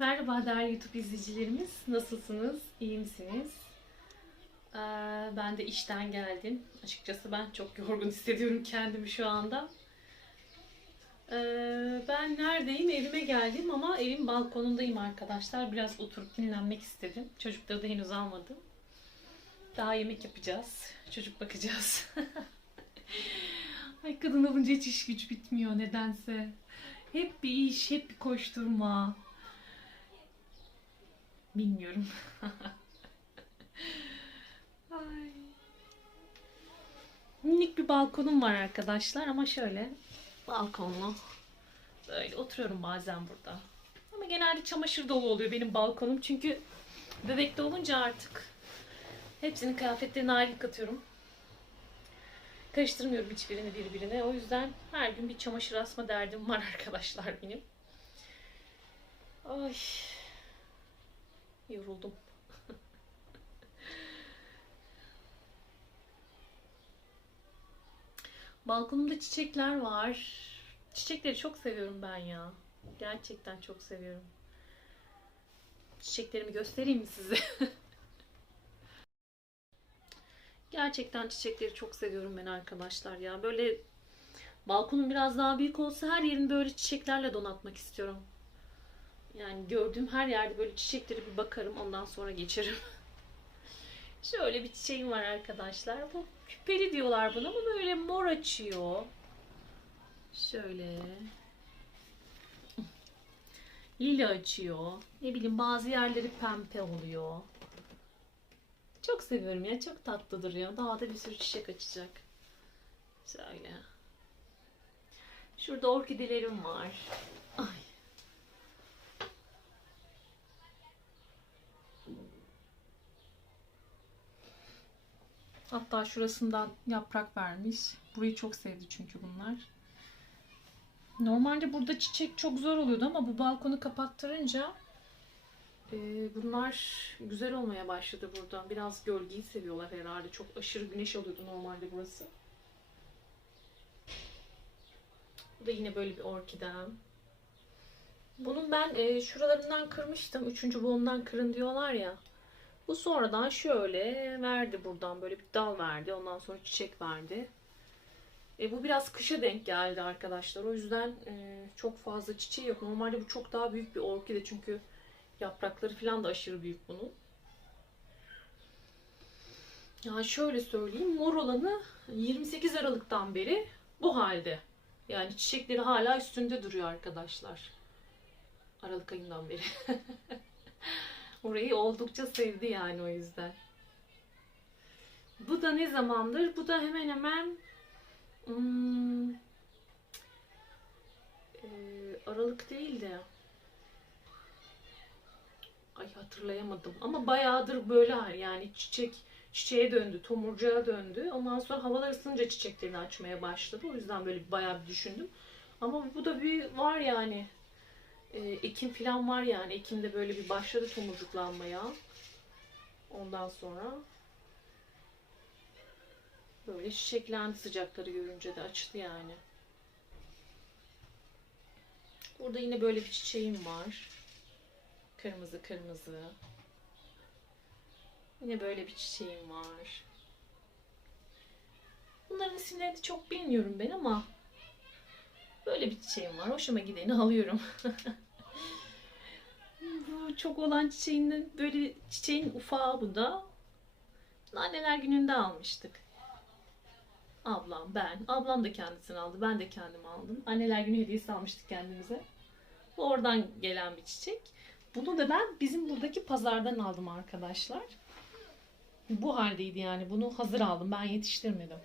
Merhaba değerli YouTube izleyicilerimiz. Nasılsınız? İyi misiniz? Ee, ben de işten geldim. Açıkçası ben çok yorgun hissediyorum kendimi şu anda. Ee, ben neredeyim? Evime geldim ama evin balkonundayım arkadaşlar. Biraz oturup dinlenmek istedim. Çocukları da henüz almadım. Daha yemek yapacağız. Çocuk bakacağız. Ay kadın olunca hiç iş güç bitmiyor nedense. Hep bir iş, hep bir koşturma. Bilmiyorum. Ay. Minik bir balkonum var arkadaşlar ama şöyle balkonlu. Böyle oturuyorum bazen burada. Ama genelde çamaşır dolu oluyor benim balkonum çünkü bebekte olunca artık hepsinin kıyafetlerini ayrı yıkatıyorum. Karıştırmıyorum hiçbirini birbirine. O yüzden her gün bir çamaşır asma derdim var arkadaşlar benim. Ay. Yoruldum. Balkonumda çiçekler var. Çiçekleri çok seviyorum ben ya. Gerçekten çok seviyorum. Çiçeklerimi göstereyim mi size? Gerçekten çiçekleri çok seviyorum ben arkadaşlar ya. Böyle balkonum biraz daha büyük olsa her yerini böyle çiçeklerle donatmak istiyorum. Yani gördüğüm her yerde böyle çiçekleri bir bakarım ondan sonra geçerim. Şöyle bir çiçeğim var arkadaşlar. Bu küpeli diyorlar buna ama böyle mor açıyor. Şöyle. Lila açıyor. Ne bileyim bazı yerleri pembe oluyor. Çok seviyorum ya. Çok tatlı duruyor. Daha da bir sürü çiçek açacak. Şöyle. Şurada orkidelerim var. Ay. Hatta şurasından yaprak vermiş. Burayı çok sevdi çünkü bunlar. Normalde burada çiçek çok zor oluyordu ama bu balkonu kapattırınca e, bunlar güzel olmaya başladı burada. Biraz gölgeyi seviyorlar herhalde. Çok aşırı güneş alıyordu normalde burası. Bu da yine böyle bir orkidem. Bunun ben e, şuralarından kırmıştım. Üçüncü boğumdan kırın diyorlar ya. Bu sonradan şöyle verdi buradan böyle bir dal verdi. Ondan sonra çiçek verdi. E, bu biraz kışa denk geldi arkadaşlar. O yüzden e, çok fazla çiçeği yok. Normalde bu çok daha büyük bir orkide çünkü yaprakları falan da aşırı büyük bunun. Ya şöyle söyleyeyim. Mor olanı 28 Aralık'tan beri bu halde. Yani çiçekleri hala üstünde duruyor arkadaşlar. Aralık ayından beri. Orayı oldukça sevdi yani o yüzden. Bu da ne zamandır? Bu da hemen hemen hmm, e, Aralık değil de ay hatırlayamadım ama bayağıdır böyle yani çiçek çiçeğe döndü, tomurcuğa döndü. Ondan sonra havalar ısınınca çiçeklerini açmaya başladı. O yüzden böyle bayağı bir düşündüm. Ama bu da bir var yani e, Ekim falan var yani. Ekim'de böyle bir başladı tomurcuklanmaya. Ondan sonra böyle çiçeklendi sıcakları görünce de açtı yani. Burada yine böyle bir çiçeğim var. Kırmızı kırmızı. Yine böyle bir çiçeğim var. Bunların isimlerini çok bilmiyorum ben ama Böyle bir çiçeğim var. Hoşuma gideni alıyorum. bu çok olan çiçeğinin böyle çiçeğin ufağı bu da. Anneler gününde almıştık. Ablam, ben. Ablam da kendisini aldı. Ben de kendim aldım. Anneler günü hediyesi almıştık kendimize. Bu oradan gelen bir çiçek. Bunu da ben bizim buradaki pazardan aldım arkadaşlar. Bu haldeydi yani. Bunu hazır aldım. Ben yetiştirmedim.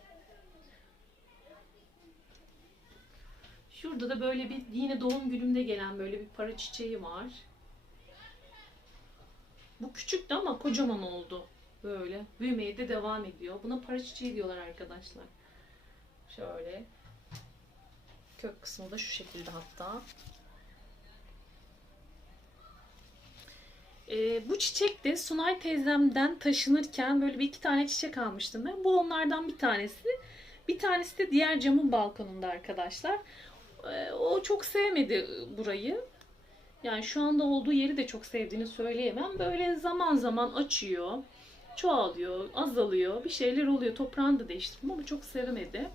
Şurada da böyle bir yine doğum günümde gelen böyle bir para çiçeği var. Bu küçüktü ama kocaman oldu. Böyle. Büyümeye de devam ediyor. Buna para çiçeği diyorlar arkadaşlar. Şöyle. Kök kısmı da şu şekilde hatta. Ee, bu çiçek de Sunay teyzemden taşınırken böyle bir iki tane çiçek almıştım ben. Bu onlardan bir tanesi. Bir tanesi de diğer camın balkonunda arkadaşlar. Ee, o çok sevmedi burayı. Yani şu anda olduğu yeri de çok sevdiğini söyleyemem. Böyle zaman zaman açıyor, çoğalıyor, azalıyor, bir şeyler oluyor. Toprağını da değiştirdim ama çok sevmedi.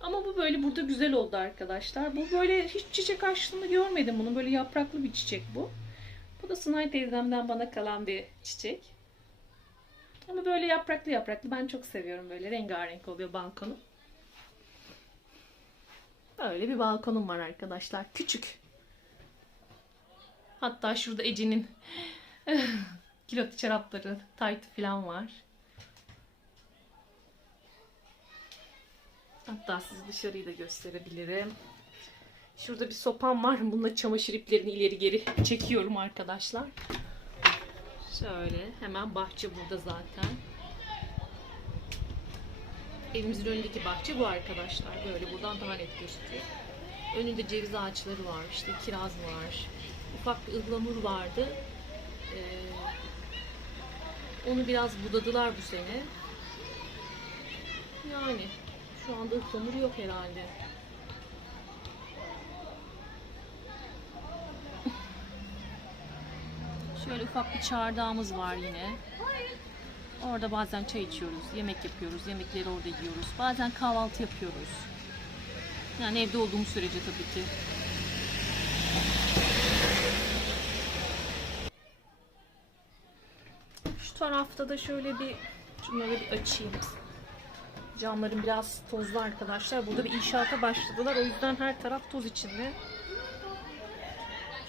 Ama bu böyle burada güzel oldu arkadaşlar. Bu böyle hiç çiçek açtığını görmedim bunun. Böyle yapraklı bir çiçek bu. Bu da Sunay teyzemden bana kalan bir çiçek. Ama böyle yapraklı yapraklı ben çok seviyorum böyle rengarenk oluyor balkonum. Böyle bir balkonum var arkadaşlar. Küçük. Hatta şurada Ece'nin kilot çorapları, taytı falan var. Hatta size dışarıyı da gösterebilirim. Şurada bir sopam var. Bununla çamaşır iplerini ileri geri çekiyorum arkadaşlar. Şöyle hemen bahçe burada zaten. Evimizin önündeki bahçe bu arkadaşlar. Böyle buradan daha net gözüküyor. Önünde ceviz ağaçları var, işte kiraz var. Ufak bir ıhlamur vardı. Ee, onu biraz budadılar bu sene. Yani şu anda ıhlamur yok herhalde. Şöyle ufak bir çardağımız var yine. Orada bazen çay içiyoruz, yemek yapıyoruz, yemekleri orada yiyoruz. Bazen kahvaltı yapıyoruz. Yani evde olduğumuz sürece tabii ki. Şu tarafta da şöyle bir şunları bir açayım. Camların biraz tozlu arkadaşlar. Burada bir inşaata başladılar. O yüzden her taraf toz içinde.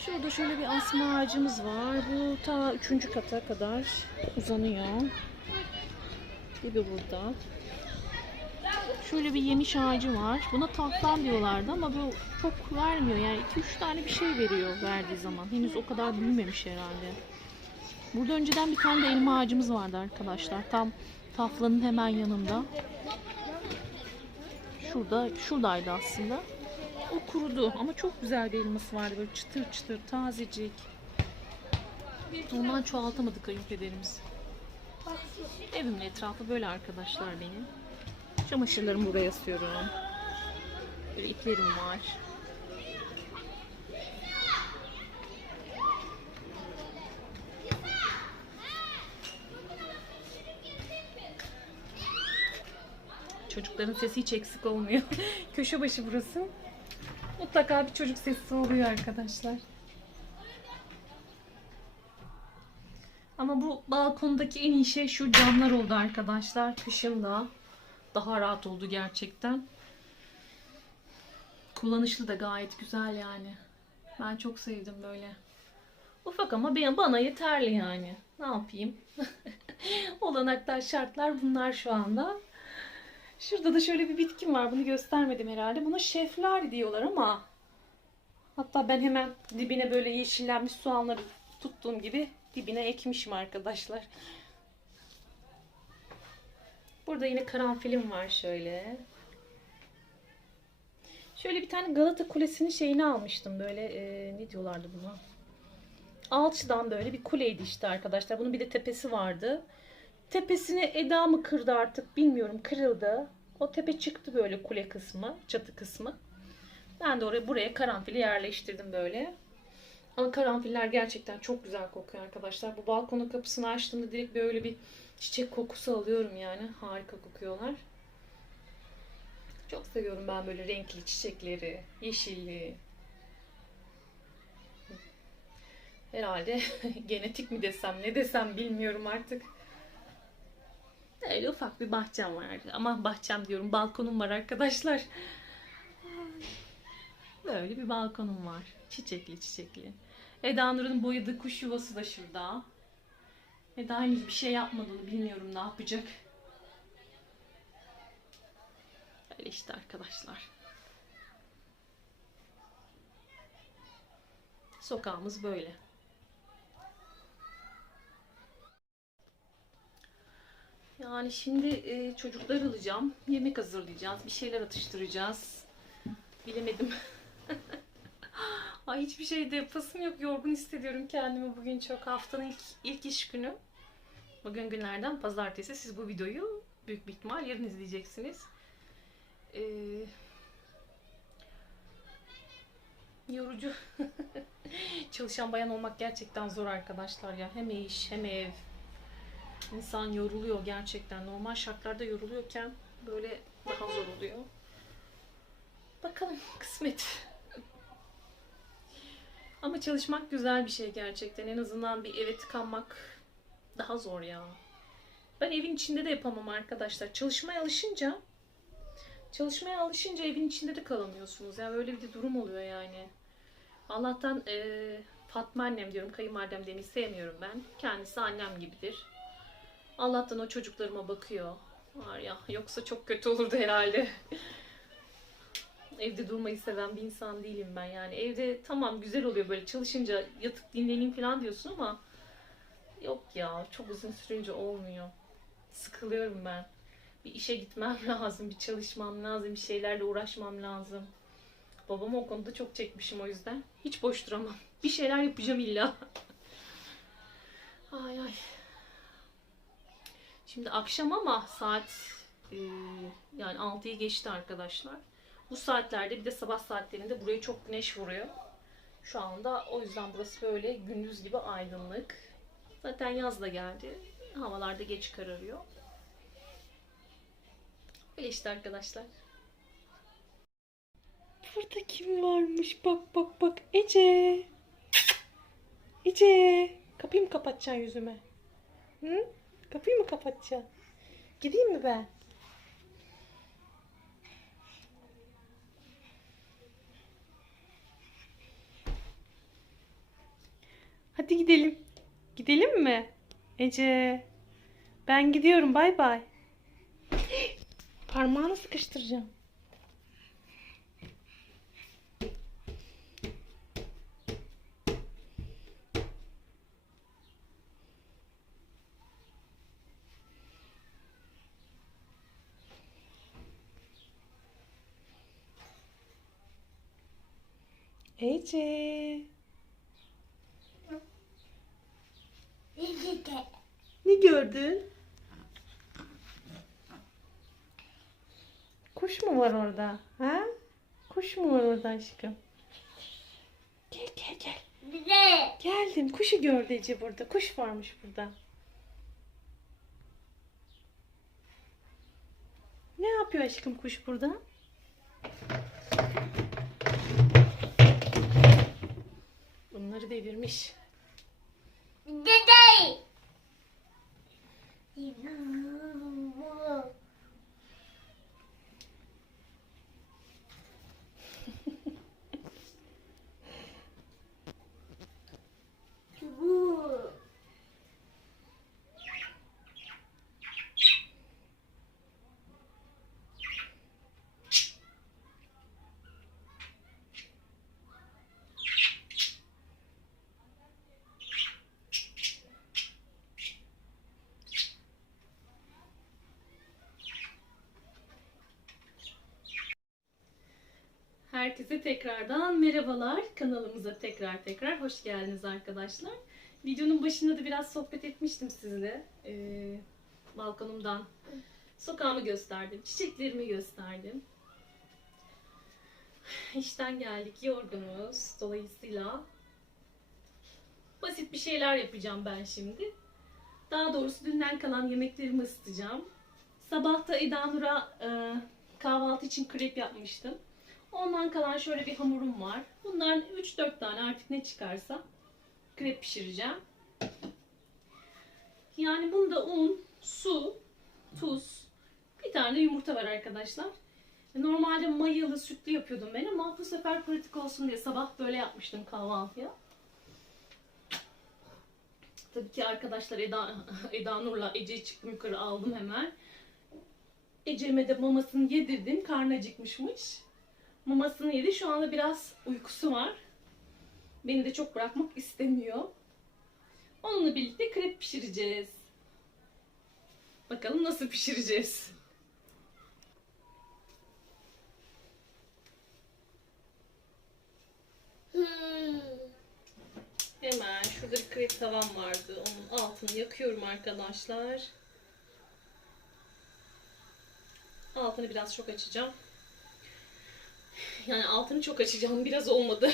Şurada şöyle bir asma ağacımız var. Bu ta üçüncü kata kadar uzanıyor. Gibi burada. Şöyle bir yemiş ağacı var. Buna tahtal diyorlardı ama bu çok vermiyor. Yani 2-3 tane bir şey veriyor verdiği zaman. Henüz o kadar büyümemiş herhalde. Burada önceden bir tane de elma ağacımız vardı arkadaşlar. Tam taflanın hemen yanında. Şurada, şuradaydı aslında. O kurudu ama çok güzel bir elması vardı böyle çıtır çıtır tazecik. Ondan çoğaltamadık kayınpederimiz. Evimin etrafı böyle arkadaşlar benim. Çamaşırlarımı buraya asıyorum. Böyle iplerim var. Çocukların sesi hiç eksik olmuyor. Köşe başı burası. Mutlaka bir çocuk sesi oluyor arkadaşlar. Ama bu balkondaki en iyi şey şu camlar oldu arkadaşlar. Kışın da daha rahat oldu gerçekten. Kullanışlı da gayet güzel yani. Ben çok sevdim böyle. Ufak ama bana yeterli yani. Ne yapayım? Olanaklar, şartlar bunlar şu anda. Şurada da şöyle bir bitkim var. Bunu göstermedim herhalde. Buna şefler diyorlar ama hatta ben hemen dibine böyle yeşillenmiş soğanları tuttuğum gibi dibine ekmişim arkadaşlar. Burada yine karanfilim var şöyle. Şöyle bir tane Galata Kulesi'nin şeyini almıştım böyle e, ne diyorlardı buna? Alçıdan böyle bir kuleydi işte arkadaşlar. Bunun bir de tepesi vardı. Tepesini Eda mı kırdı artık bilmiyorum kırıldı. O tepe çıktı böyle kule kısmı, çatı kısmı. Ben de oraya buraya karanfili yerleştirdim böyle. Ama karanfiller gerçekten çok güzel kokuyor arkadaşlar. Bu balkonun kapısını açtığımda direkt böyle bir çiçek kokusu alıyorum yani. Harika kokuyorlar. Çok seviyorum ben böyle renkli çiçekleri, yeşilli. Herhalde genetik mi desem ne desem bilmiyorum artık. Öyle ufak bir bahçem var. Ama bahçem diyorum balkonum var arkadaşlar. Böyle bir balkonum var. Çiçekli çiçekli. Eda Nur'un boyadığı kuş yuvası da şurada. Eda henüz bir şey yapmadı. Bilmiyorum ne yapacak. Öyle işte arkadaşlar. Sokağımız böyle. Yani şimdi e, çocuklar alacağım. Yemek hazırlayacağız. Bir şeyler atıştıracağız. Bilemedim. Ay hiçbir şeyde yapasım yok. Yorgun hissediyorum kendimi bugün çok. Haftanın ilk, ilk iş günü. Bugün günlerden pazartesi. Siz bu videoyu büyük bir ihtimal yarın izleyeceksiniz. Ee, yorucu. çalışan bayan olmak gerçekten zor arkadaşlar ya. Hem iş hem ev. İnsan yoruluyor gerçekten. Normal şartlarda yoruluyorken böyle daha zor oluyor. Bakalım kısmet. Ama çalışmak güzel bir şey gerçekten. En azından bir eve tıkanmak daha zor ya. Ben evin içinde de yapamam arkadaşlar. Çalışmaya alışınca çalışmaya alışınca evin içinde de kalamıyorsunuz. Yani böyle bir de durum oluyor yani. Allah'tan eee Fatma annem diyorum. Kayınvalidem demeyi sevmiyorum ben. Kendisi annem gibidir. Allah'tan o çocuklarıma bakıyor. Var ya yoksa çok kötü olurdu herhalde. Evde durmayı seven bir insan değilim ben yani. Evde tamam güzel oluyor böyle çalışınca yatıp dinleneyim falan diyorsun ama yok ya çok uzun sürünce olmuyor. Sıkılıyorum ben. Bir işe gitmem lazım, bir çalışmam lazım, bir şeylerle uğraşmam lazım. Babamı o konuda çok çekmişim o yüzden. Hiç boş duramam. Bir şeyler yapacağım illa. Ay ay. Şimdi akşam ama saat e, yani 6'yı geçti arkadaşlar. Bu saatlerde bir de sabah saatlerinde buraya çok güneş vuruyor. Şu anda o yüzden burası böyle gündüz gibi aydınlık. Zaten yaz da geldi. Havalar da geç kararıyor. Öyle işte arkadaşlar. Burada kim varmış? Bak bak bak. Ece. Ece. Kapıyı mı kapatacaksın yüzüme? Hı? Kapıyı mı kapatacaksın? Gideyim mi ben? Hadi gidelim. Gidelim mi? Ece. Ben gidiyorum. Bay bay. Parmağını sıkıştıracağım. Ece. Ne gördün? Kuş mu var orada? Ha? Kuş mu var orada aşkım? Gel gel gel. Geldim. Kuşu gördü Ece burada. Kuş varmış burada. Ne yapıyor aşkım kuş burada? Bunları devirmiş. You know. Tekrardan merhabalar. Kanalımıza tekrar tekrar hoş geldiniz arkadaşlar. Videonun başında da biraz sohbet etmiştim sizinle. Ee, balkonumdan sokağımı gösterdim, çiçeklerimi gösterdim. İşten geldik, yorgunuz. Dolayısıyla basit bir şeyler yapacağım ben şimdi. Daha doğrusu dünden kalan yemeklerimi ısıtacağım. Sabah da Eda Nur'a e, kahvaltı için krep yapmıştım. Ondan kalan şöyle bir hamurum var. Bundan 3-4 tane artık ne çıkarsa krep pişireceğim. Yani bunda un, su, tuz, bir tane yumurta var arkadaşlar. Normalde mayalı sütlü yapıyordum ben ama bu sefer pratik olsun diye sabah böyle yapmıştım kahvaltıya. Tabii ki arkadaşlar Eda, Eda Nur'la Ece'yi çıktım yukarı aldım hemen. Ece'me de mamasını yedirdim. Karnı acıkmışmış. Mamasını yedi. Şu anda biraz uykusu var. Beni de çok bırakmak istemiyor. Onunla birlikte krep pişireceğiz. Bakalım nasıl pişireceğiz. Hemen şurada bir krep tavam vardı. Onun altını yakıyorum arkadaşlar. Altını biraz çok açacağım. Yani altını çok açacağım. Biraz olmadı.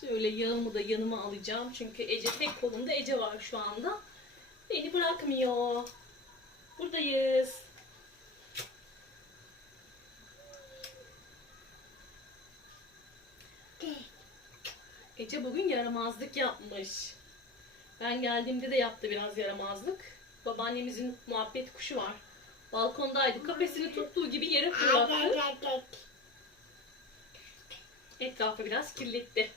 Şöyle yağımı da yanıma alacağım. Çünkü Ece tek kolumda Ece var şu anda. Beni bırakmıyor. Buradayız. Ece bugün yaramazlık yapmış. Ben geldiğimde de yaptı biraz yaramazlık. Babaannemizin muhabbet kuşu var. Balkondaydı. Kafesini tuttuğu gibi yere fırlattı. Etrafı biraz kirletti.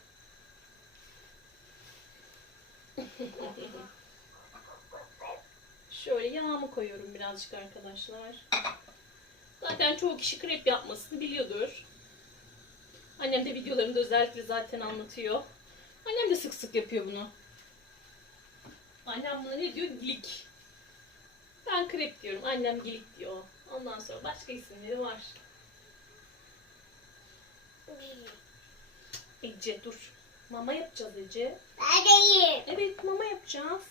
Şöyle yağımı koyuyorum birazcık arkadaşlar. Zaten çoğu kişi krep yapmasını biliyordur. Annem de videolarında özellikle zaten anlatıyor. Annem de sık sık yapıyor bunu. Annem buna ne diyor? Gilik. Ben krep diyorum. Annem gilik diyor. Ondan sonra başka isimleri var. Ece dur. Mama yapacağız Ece. Evet mama yapacağız.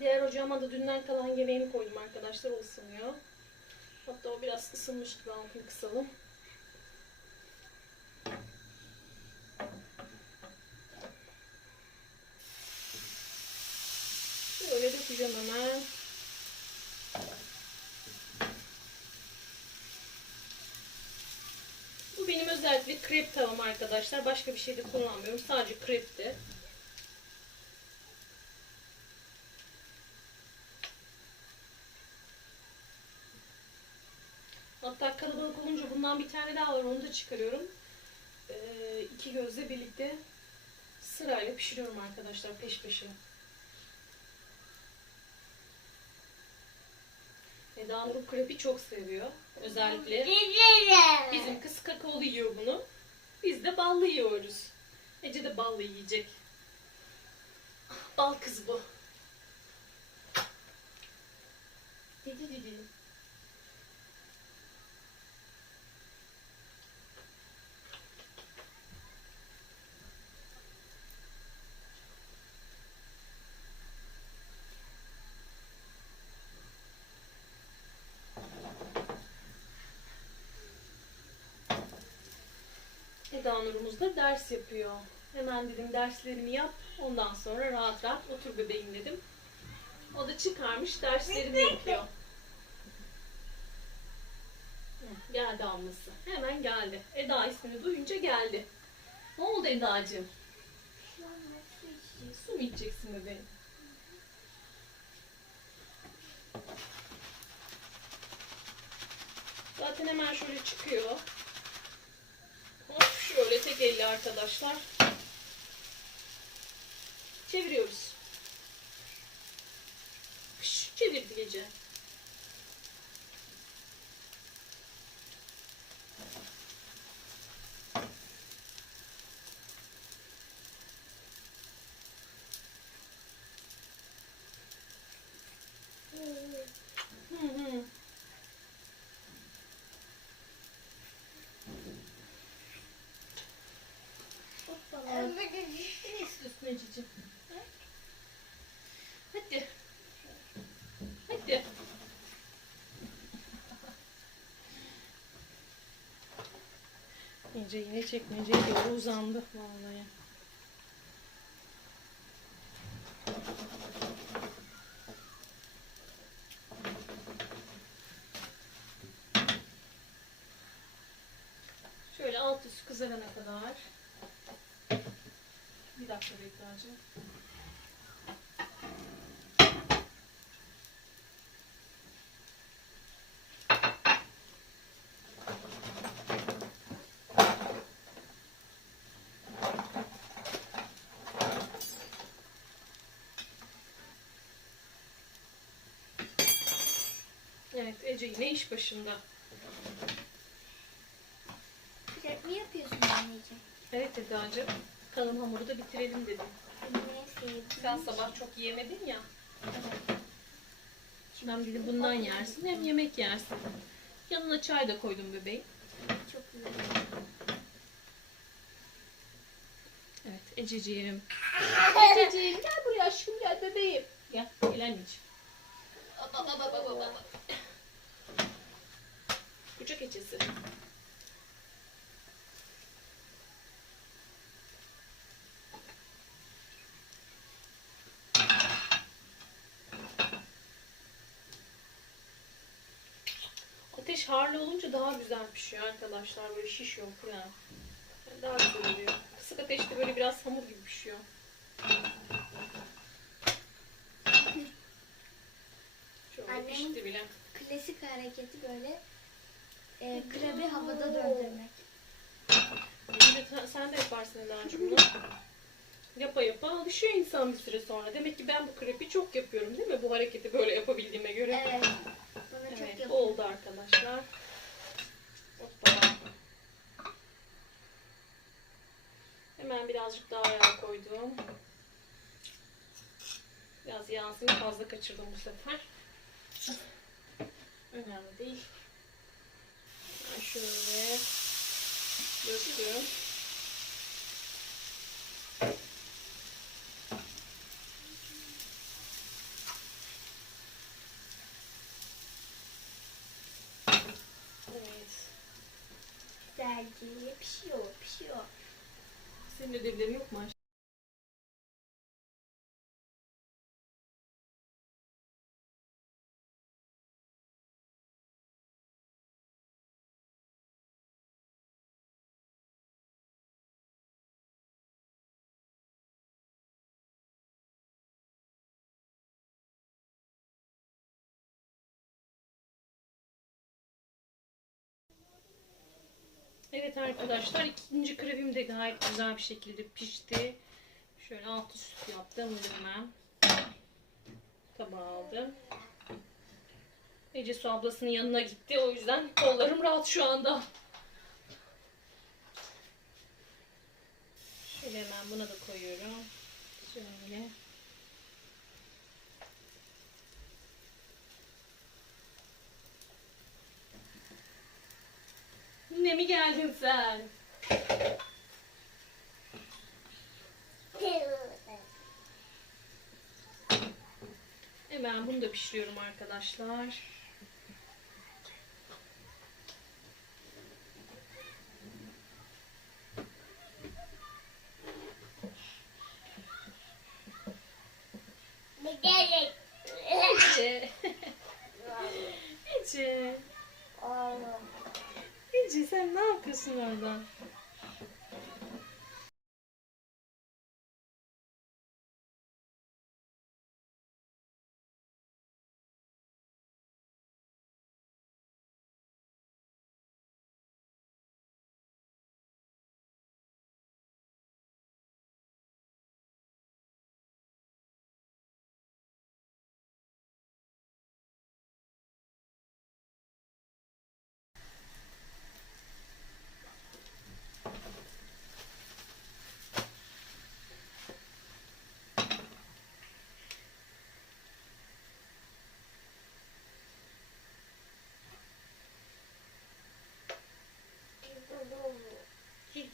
Diğer ocağıma da dünden kalan yemeğimi koydum arkadaşlar. O ısınıyor. Hatta o biraz ısınmış gibi altını kısalım. Şöyle dökeceğim hemen. Bu benim özellikle krep tavam arkadaşlar. Başka bir şey de kullanmıyorum. Sadece krepti. Hatta kalabalık olunca bundan bir tane daha var. Onu da çıkarıyorum. Ee, iki gözle birlikte sırayla pişiriyorum arkadaşlar peş peşe. Eda Nur'un krepi çok seviyor. Özellikle bizim kız kakaolu yiyor bunu. Biz de ballı yiyoruz. Ece de ballı yiyecek. Bal kız bu. Didi didi. Eda Nur'umuz da ders yapıyor. Hemen dedim derslerimi yap. Ondan sonra rahat rahat otur bebeğim dedim. O da çıkarmış derslerini yapıyor. Geldi alması. Hemen geldi. Eda ismini duyunca geldi. Ne oldu Eda'cığım? Su mu içeceksin bebeğim? Zaten hemen şöyle çıkıyor. Şöyle tek elle arkadaşlar. Çeviriyoruz. Çevirdi gece. Hı hı. Hoppala. Ne istiyorsun Ececiğim? Hadi. Hadi. Ece yine çekmeceye doğru uzandı vallahi. Evet Ece yine iş başında. Krep mi yapıyorsun anneciğim? Evet Eda'cığım. Kalan hamuru da bitirelim dedim. Sevdim. Sen sabah çok yemedin ya. Ben dedim bundan yersin hem yemek yersin. Yanına çay da koydum bebeğim. Çok güzel. Evet Ececiğim. Ececiğim gel buraya aşkım gel bebeğim. Gel gel anneciğim. Baba baba baba baba. Kucak içisi. Ateş harlı olunca daha güzel pişiyor arkadaşlar. Böyle şişiyor kuyan. Daha güzel oluyor. Kısık ateşte böyle biraz hamur gibi pişiyor. Çok Klasik hareketi böyle e, krebi havada döndürmek. De sen- de yaparsın Elan'cığım bunu. Yapa yapa alışıyor insan bir süre sonra. Demek ki ben bu krepi çok yapıyorum değil mi? Bu hareketi böyle yapabildiğime göre. Evet. Çok Evet, yapıyor. oldu arkadaşlar. Hoppa. Hemen birazcık daha yağ koydum. Biraz yağsını fazla kaçırdım bu sefer. Önemli değil. Şöyle. Evet. Güzelce pişiyor, pişiyor. Senin ödevlerin yok mu? Evet arkadaşlar ikinci krevim de gayet güzel bir şekilde pişti. Şöyle alt üst yaptım bunu hemen. Tabağa aldım. Ece su ablasının yanına gitti. O yüzden kollarım rahat şu anda. Şöyle hemen buna da koyuyorum. Şöyle. Yine mi geldin sen? Hemen bunu da pişiriyorum arkadaşlar. Ece. Ece. Ece sen ne yapıyorsun orada?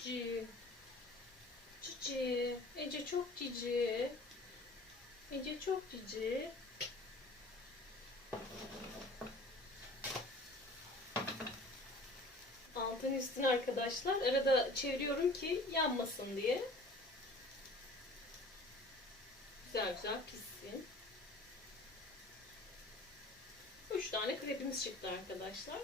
Cici. Cici. Ece çok cici. Ece çok cici. Altın üstüne arkadaşlar. Arada çeviriyorum ki yanmasın diye. Güzel güzel pişsin. Üç tane krepimiz çıktı arkadaşlar.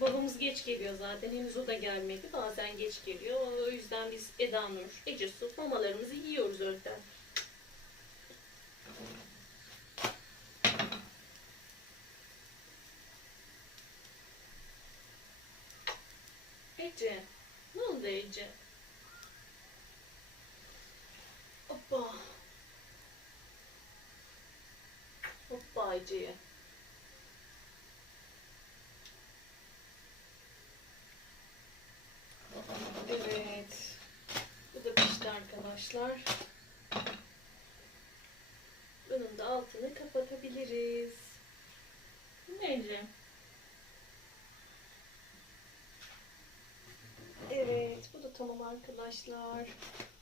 Babamız geç geliyor zaten. Henüz o da gelmedi. Bazen geç geliyor. O yüzden biz Eda Nur, Ece Su mamalarımızı yiyoruz öğleden. Ece. Ne oldu Ece? Hoppa. Hoppa Ece'ye. Evet. Bu da pişti arkadaşlar. Bunun da altını kapatabiliriz. Nece? Evet, bu da tamam arkadaşlar.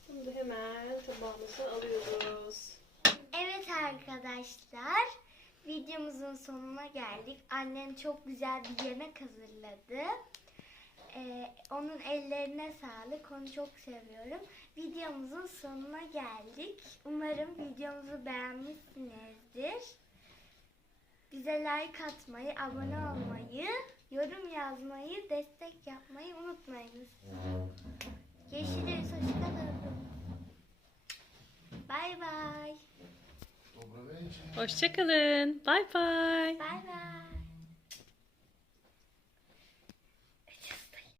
Bunu da hemen tabağımıza alıyoruz. Evet arkadaşlar, videomuzun sonuna geldik. Annem çok güzel bir yemek hazırladı. Ee, onun ellerine sağlık, onu çok seviyorum videomuzun sonuna geldik. Umarım videomuzu beğenmişsinizdir. Bize like atmayı, abone olmayı, yorum yazmayı, destek yapmayı unutmayınız. Görüşürüz, hoşçakalın. Bay bay. Hoşçakalın. Bay bay. Bay bay.